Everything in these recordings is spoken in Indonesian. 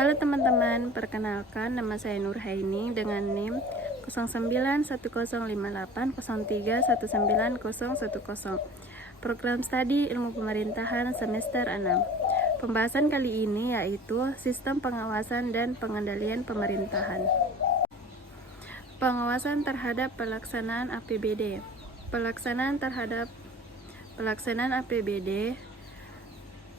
Halo teman-teman, perkenalkan nama saya Nurhaini dengan NIM 091058031910. Program Studi Ilmu Pemerintahan semester 6. Pembahasan kali ini yaitu Sistem Pengawasan dan Pengendalian Pemerintahan. Pengawasan terhadap pelaksanaan APBD. Pelaksanaan APBD.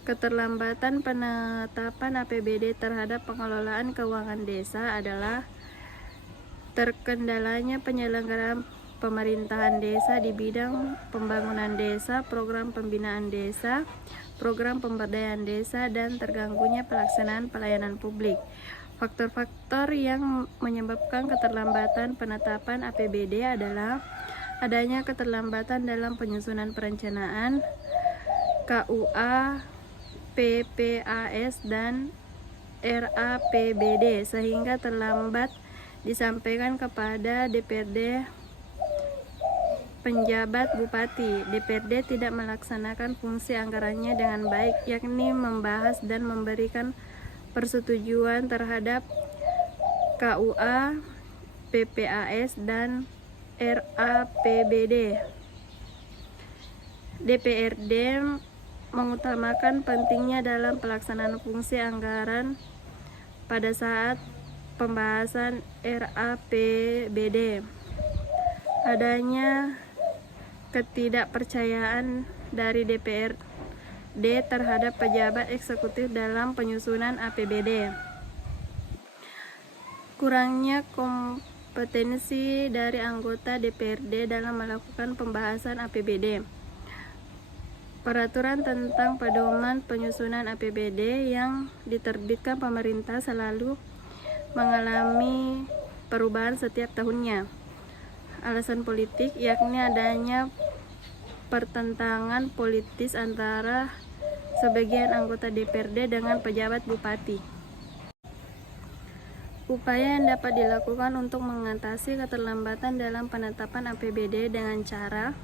Keterlambatan penetapan APBD terhadap pengelolaan keuangan desa adalah terkendalanya penyelenggaraan pemerintahan desa di bidang pembangunan desa, program pembinaan desa, program pemberdayaan desa, dan terganggunya pelaksanaan pelayanan publik. Faktor-faktor yang menyebabkan keterlambatan penetapan APBD adalah adanya keterlambatan dalam penyusunan perencanaan, KUA, PPAS, dan RAPBD sehingga terlambat disampaikan kepada DPRD. Penjabat Bupati DPRD tidak melaksanakan fungsi anggarannya dengan baik, yakni membahas dan memberikan persetujuan terhadap KUA, PPAS, dan RAPBD. DPRD mengutamakan pentingnya dalam pelaksanaan fungsi anggaran pada saat pembahasan RAPBD. Adanya ketidakpercayaan dari DPRD terhadap pejabat eksekutif dalam penyusunan APBD. Kurangnya kompetensi dari anggota DPRD dalam melakukan pembahasan APBD. Peraturan tentang pedoman penyusunan APBD yang diterbitkan pemerintah selalu mengalami perubahan setiap tahunnya. Alasan politik, yakni adanya pertentangan politis antara sebagian anggota DPRD dengan pejabat bupati. Upaya yang dapat dilakukan untuk mengatasi keterlambatan dalam penetapan APBD dengan cara: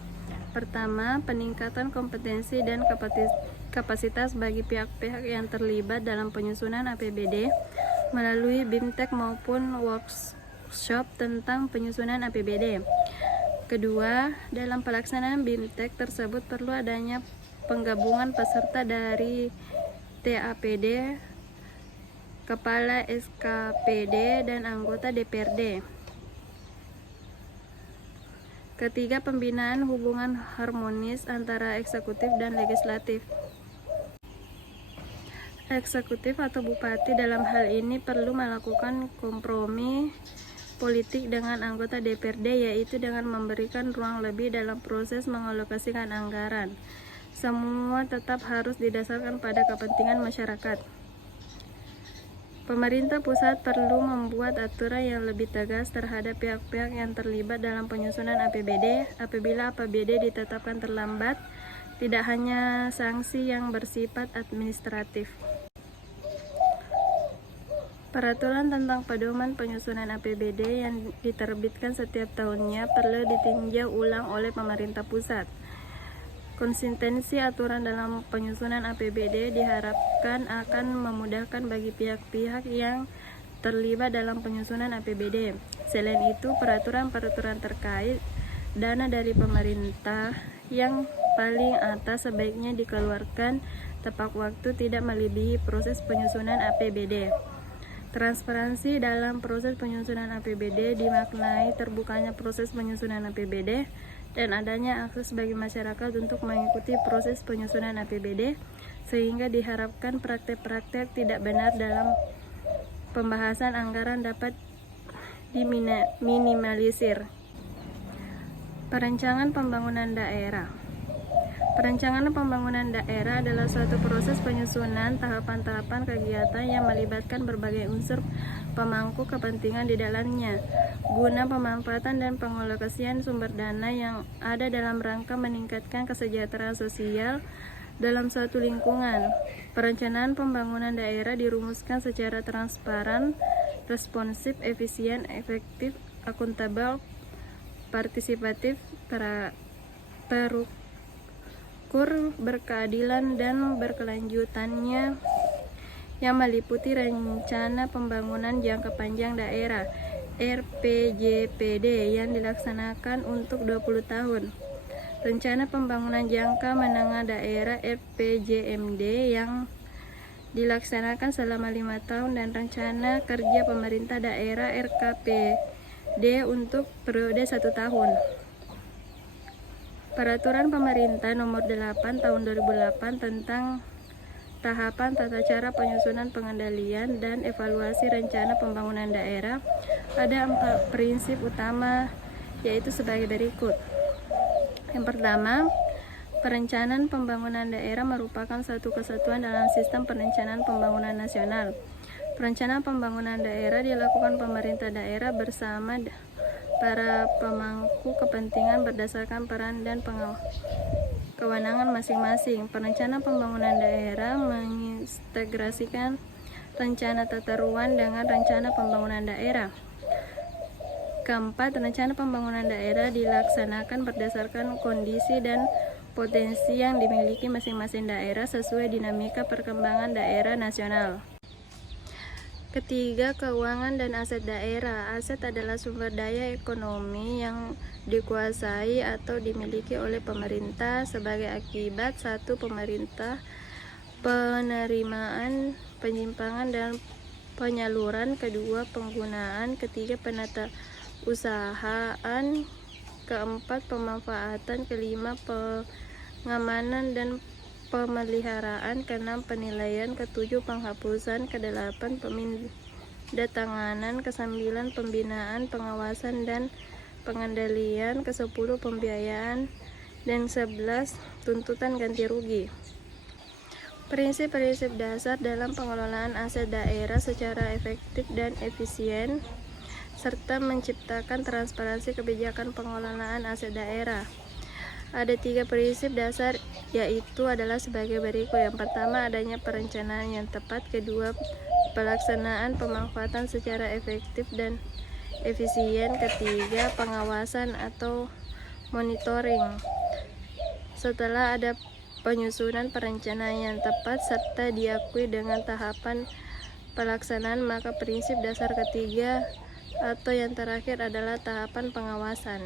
pertama, peningkatan kompetensi dan kapasitas bagi pihak-pihak yang terlibat dalam penyusunan APBD melalui BIMTEK maupun workshop tentang penyusunan APBD. Kedua, dalam pelaksanaan BIMTEK tersebut perlu adanya penggabungan peserta dari TAPD, Kepala SKPD, dan anggota DPRD. Ketiga, pembinaan hubungan harmonis antara eksekutif dan legislatif. Eksekutif atau bupati dalam hal ini perlu melakukan kompromi politik dengan anggota DPRD, yaitu dengan memberikan ruang lebih dalam proses mengalokasikan anggaran. Semua tetap harus didasarkan pada kepentingan masyarakat. Pemerintah pusat perlu membuat aturan yang lebih tegas terhadap pihak-pihak yang terlibat dalam penyusunan APBD apabila APBD ditetapkan terlambat, tidak hanya sanksi yang bersifat administratif. Peraturan tentang pedoman penyusunan APBD yang diterbitkan setiap tahunnya perlu ditinjau ulang oleh pemerintah pusat. Konsistensi aturan dalam penyusunan APBD diharapkan akan memudahkan bagi pihak-pihak yang terlibat dalam penyusunan APBD. Selain itu, peraturan-peraturan terkait dana dari pemerintah yang paling atas sebaiknya dikeluarkan tepat waktu, tidak melebihi proses penyusunan APBD. Transparansi dalam proses penyusunan APBD dimaknai terbukanya proses penyusunan APBD dan adanya akses bagi masyarakat untuk mengikuti proses penyusunan APBD, sehingga diharapkan praktek-praktek tidak benar dalam pembahasan anggaran dapat diminimalisir. Perencanaan pembangunan daerah. Perencanaan pembangunan daerah adalah suatu proses penyusunan tahapan-tahapan kegiatan yang melibatkan berbagai unsur pemangku kepentingan di dalamnya, guna pemanfaatan dan pengalokasian sumber dana yang ada dalam rangka meningkatkan kesejahteraan sosial dalam suatu lingkungan. Perencanaan pembangunan daerah dirumuskan secara transparan, responsif, efisien, efektif, akuntabel, partisipatif, terukur, berkeadilan, dan berkelanjutannya yang meliputi Rencana Pembangunan Jangka Panjang Daerah (RPJPD) yang dilaksanakan untuk 20 tahun. Rencana Pembangunan Jangka Menengah Daerah (RPJMD) yang dilaksanakan selama 5 tahun dan Rencana Kerja Pemerintah Daerah (RKPD) untuk periode 1 tahun. Peraturan Pemerintah Nomor 8 Tahun 2008 tentang tahapan tata cara penyusunan, pengendalian, dan evaluasi rencana pembangunan daerah ada 4 prinsip utama, yaitu sebagai berikut. Yang pertama, perencanaan pembangunan daerah merupakan satu kesatuan dalam sistem perencanaan pembangunan nasional. Perencanaan pembangunan daerah dilakukan pemerintah daerah bersama para pemangku kepentingan berdasarkan peran dan kewenangan masing-masing. Perencanaan pembangunan daerah mengintegrasikan rencana tata ruang dengan rencana pembangunan daerah. Keempat, rencana pembangunan daerah dilaksanakan berdasarkan kondisi dan potensi yang dimiliki masing-masing daerah sesuai dinamika perkembangan daerah nasional. Ketiga, keuangan dan aset daerah. Aset adalah sumber daya ekonomi yang dikuasai atau dimiliki oleh pemerintah sebagai akibat 1. Pemerintah, penerimaan, penyimpangan, dan penyaluran. 2. Penggunaan. 3. Penata usahaan. 4. Pemanfaatan. 5. Pengamanan dan pemeliharaan. 6. Penilaian. 7. Penghapusan. 8. Pemindatanganan. 9. Pembinaan, pengawasan, dan pengendalian. 10. Pembiayaan, dan 11. Tuntutan ganti rugi. Prinsip-prinsip dasar dalam pengelolaan aset daerah secara efektif dan efisien, serta menciptakan transparansi kebijakan pengelolaan aset daerah. Ada 3 prinsip dasar, yaitu adalah sebagai berikut. Yang pertama, adanya perencanaan yang tepat. Kedua, pelaksanaan pemanfaatan secara efektif dan efisien. Ketiga, pengawasan atau monitoring. Setelah ada penyusunan perencanaan yang tepat serta diakui dengan tahapan pelaksanaan, maka prinsip dasar ketiga atau yang terakhir adalah tahapan pengawasan.